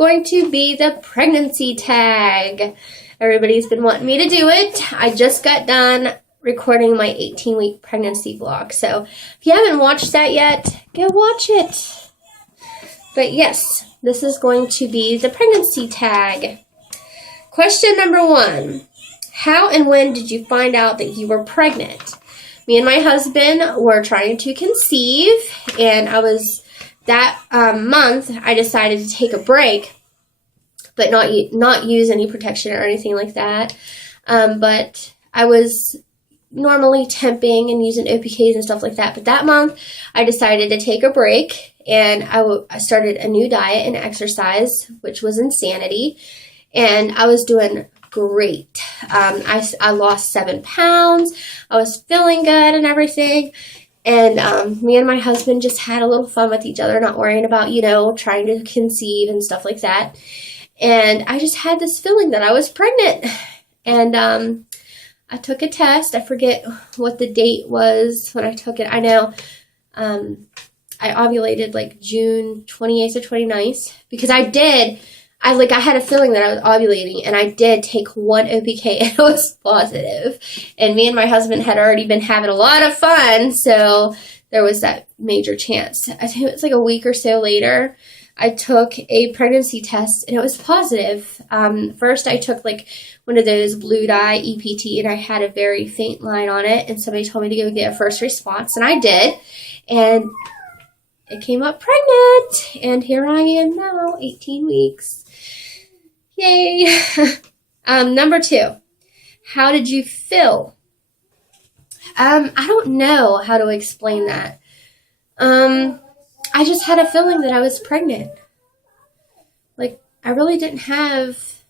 going to be the pregnancy tag. Everybody's been wanting me to do it. I just got done recording my 18-week pregnancy vlog. So if you haven't watched that yet, go watch it. But yes, this is going to be the pregnancy tag. Question number 1. How and when did you find out that you were pregnant? Me and my husband were trying to conceive, and that month I decided to take a break, but not use any protection or anything like that. But I was normally temping and using OPKs and stuff like that. But that month I decided to take a break, and I started a new diet and exercise, which was insanity, and I was doing great. I lost 7 pounds. I was feeling good and everything. And me and my husband just had a little fun with each other, not worrying about, trying to conceive and stuff like that. And I just had this feeling that I was pregnant. And I took a test. I forget what the date was when I took it. I know I ovulated like June 28th or 29th because I had a feeling that I was ovulating, and I did take 1 OPK, and it was positive. And me and my husband had already been having a lot of fun, so there was that major chance. I think it was like a week or so later, I took a pregnancy test, and it was positive. First, I took like one of those blue dye EPT, and I had a very faint line on it, and somebody told me to go get a first response, and I did. And it came up pregnant, and here I am now, 18 weeks. Yay! Number 2, how did you feel? I don't know how to explain that. I just had a feeling that I was pregnant. Like, I really didn't have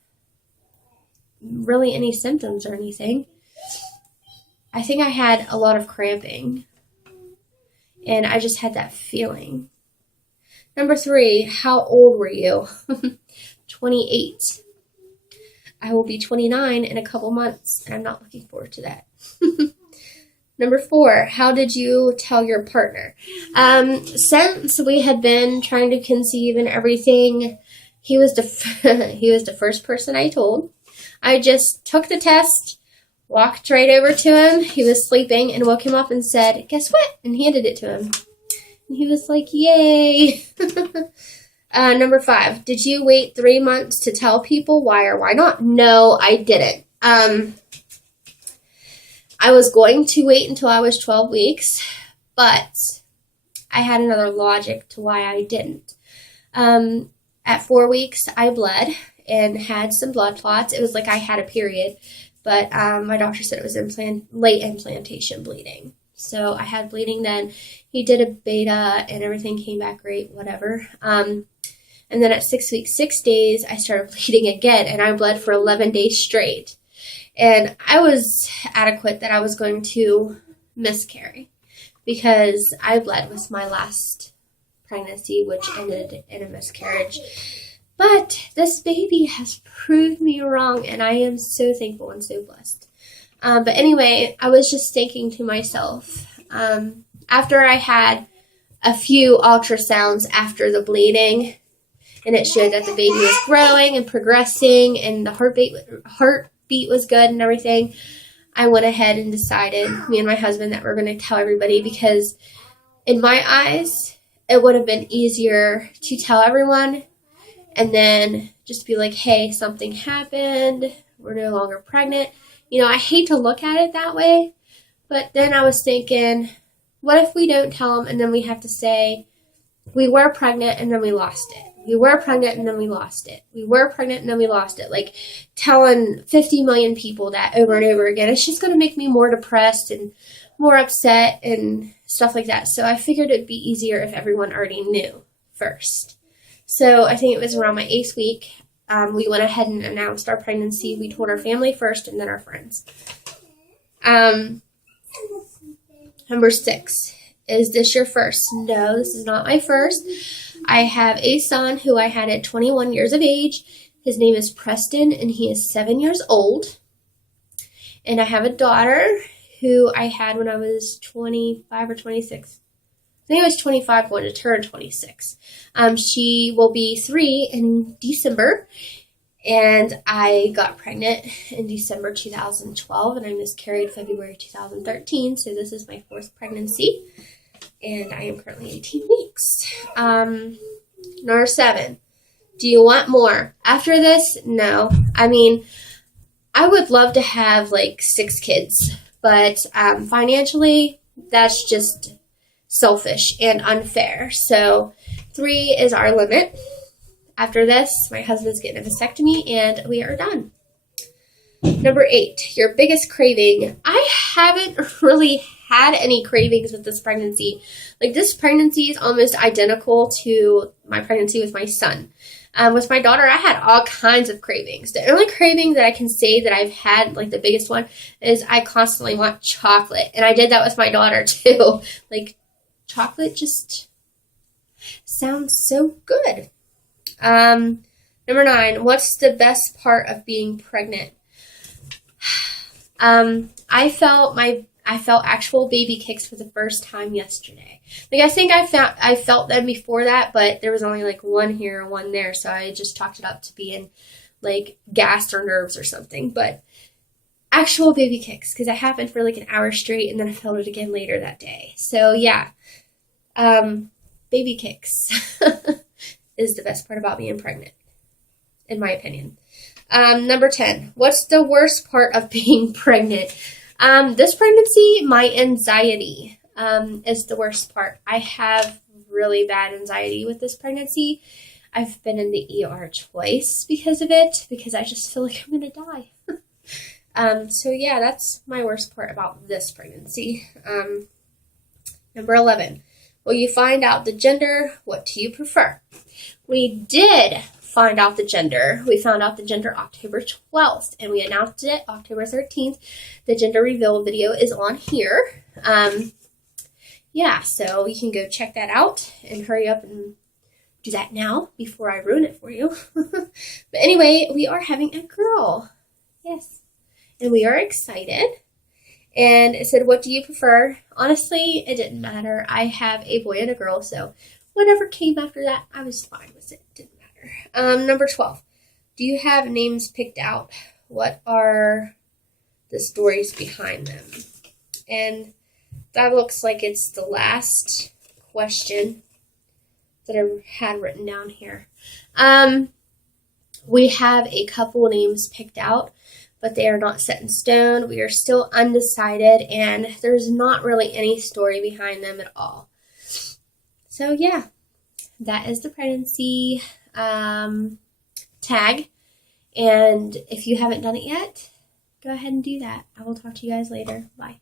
really any symptoms or anything. I think I had a lot of cramping, and I just had that feeling. Number 3, how old were you? 28. I will be 29 in a couple months, and I'm not looking forward to that. Number 4, how did you tell your partner? Since we had been trying to conceive and everything, he was the first person I told. I just took the test, walked right over to him. He was sleeping, and woke him up and said, "Guess what?" and handed it to him. And he was like, "Yay." Number 5, did you wait 3 months to tell people? Why or why not? No, I didn't. I was going to wait until I was 12 weeks, but I had another logic to why I didn't. At 4 weeks, I bled and had some blood clots. It was like I had a period, but my doctor said it was late implantation bleeding. So I had bleeding then. He did a beta, and everything came back great, whatever. And then at 6 weeks, 6 days, I started bleeding again, and I bled for 11 days straight. And I was adequate that I was going to miscarry because I bled with my last pregnancy, which ended in a miscarriage. But this baby has proved me wrong, and I am so thankful and so blessed. But anyway, I was just thinking to myself, after I had a few ultrasounds after the bleeding, and it showed that the baby was growing and progressing, and the heartbeat was good and everything, I went ahead and decided, me and my husband, that we're going to tell everybody, because in my eyes, it would have been easier to tell everyone and then just be like, hey, something happened, we're no longer pregnant. I hate to look at it that way, but then I was thinking, what if we don't tell them and then we have to say, we were pregnant and then we lost it. We were pregnant and then we lost it. We were pregnant and then we lost it. Like telling 50 million people that over and over again, it's just going to make me more depressed and more upset and stuff like that. So I figured it'd be easier if everyone already knew first. So I think it was around my 8th week. We went ahead and announced our pregnancy. We told our family first and then our friends. Number 6. Is this your first? No, this is not my first. I have a son who I had at 21 years of age. His name is Preston, and he is 7 years old. And I have a daughter who I had when I was 25 or 26. think it was 25, going to turn 26. She will be 3 in December, and I got pregnant in December 2012, and I miscarried February 2013, so this is my 4th pregnancy, and I am currently 18 weeks. Number 7, do you want more? After this, no. I mean, I would love to have like 6 kids, but financially, that's just selfish and unfair. So 3 is our limit. After this, my husband's getting a vasectomy and we are done. Number 8, your biggest craving. I haven't really had any cravings with this pregnancy. Like, this pregnancy is almost identical to my pregnancy with my son. With my daughter, I had all kinds of cravings. The only craving that I can say that I've had, like the biggest one, is I constantly want chocolate. And I did that with my daughter too. Like, chocolate just sounds so good. Number 9, what's the best part of being pregnant? I felt actual baby kicks for the first time yesterday. Like, I think I felt them before that, but there was only like one here and one there, so I just chalked it up to being like gas or nerves or something. But actual baby kicks, because it happened for like an hour straight, and then I felt it again later that day. So yeah, baby kicks is the best part about being pregnant, in my opinion. Number 10, what's the worst part of being pregnant? This pregnancy, my anxiety is the worst part. I have really bad anxiety with this pregnancy. I've been in the ER twice because of it, because I just feel like I'm going to die. So yeah, that's my worst part about this pregnancy. Number 11, will you find out the gender? What do you prefer? We did find out the gender. We found out the gender October 12th, and we announced it October 13th. The gender reveal video is on here. Yeah, so you can go check that out and hurry up and do that now before I ruin it for you. But anyway, we are having a girl. Yes. And we are excited. And it said, what do you prefer? Honestly, it didn't matter. I have a boy and a girl, so whatever came after that, I was fine with it. It didn't matter. Number 12. Do you have names picked out? What are the stories behind them? And that looks like it's the last question that I had written down here. We have a couple names picked out, but they are not set in stone. We are still undecided, and there's not really any story behind them at all. So yeah, that is the pregnancy tag. And if you haven't done it yet, go ahead and do that. I will talk to you guys later. Bye.